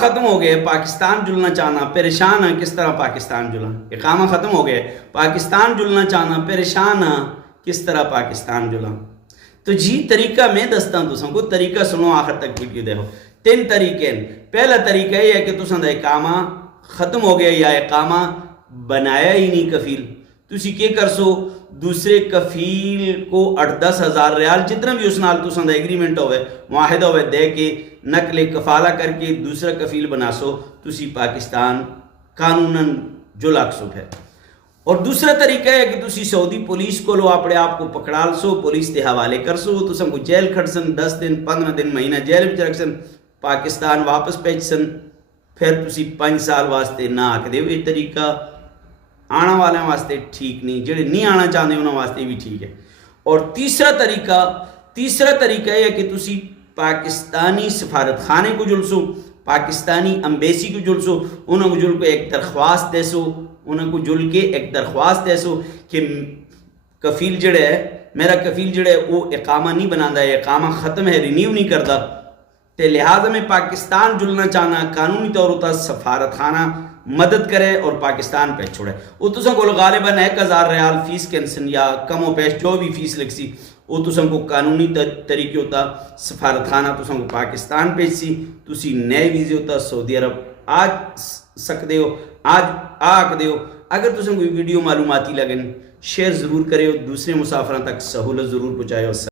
ختم ہو گئے، پاکستان جلنا چاہنا، پریشان ہے کس طرح پاکستان جلا۔ اقامہ ختم ہو گئے، پاکستان جلنا چاہنا، پریشان ہے کس طرح پاکستان جلا۔ تو جی طریقہ میں دستا ہوں تساں کو، طریقہ سنو آخر تک ویڈیو دیکھو۔ 3 طریقے ہیں۔ پہلا طریقہ یہ ہے کہ تساں دا اقامہ ختم ہو گیا یا اقامہ بنایا ہی نہیں کفیل، تسی کیا کرسو، دوسرے کفیل کو 8-10 ہزار ریال جتنا بھی اس نال تساں دا ایگریمنٹ ہوئے معاہدہ ہوئے دے کے نقل کفالہ کر کے دوسرا کفیل بنا سو، تسی پاکستان قانوناً جو لاکھ سو پھر۔ اور دوسرا طریقہ ہے کہ تسی سعودی پولیس کو لو اپنے آپ کو پکڑال سو، پولیس تے حوالے کر سو، تساں کو جیل کھڑ سن، 10 دن 15 دن مہینہ جیل وچ رکھ سن، پاکستان واپس بھیج سن، پھر تسی 5 سال واسطے نہ آکھ دیو۔ یہ طریقہ آنا والے واسطے ٹھیک نہیں، جڑے نہیں آنا چاہتے انہوں واسطے بھی ٹھیک ہے۔ اور تیسرا طریقہ یہ ہے کہ تسی پاکستانی سفارت خانے کو جلسو، پاکستانی امبیسی کو جلسو، انہوں کو جل کے ایک درخواست دے سو، انہوں کو جل کے ایک درخواست دے سو کہ کفیل جڑے ہے، میرا کفیل جڑے ہے وہ اقامہ نہیں بنانا ہے، اقامہ ختم ہے، رینیو نہیں کرتا، تے لہٰذا میں پاکستان جلنا چاہنا، قانونی طور ہوتا سفارت خانہ مدد کرے اور پاکستان پہ چھوڑے۔ وہ تساں کو غالباً 1000 ریال فیس کینسن یا کم و بیش جو بھی فیس لگ سی، وہ تساں کو قانونی طریقے ہوتا سفارت خانہ تساں کو پاکستان بھیج سی، تسی نئے ویزے ہوتا سعودی عرب آ سکتے ہو، آج آکھ ہو۔ اگر تساں کوئی ویڈیو معلوماتی لگن شیئر ضرور کرے ہو، دوسرے مسافران تک سہولت ضرور پہنچائے ہو۔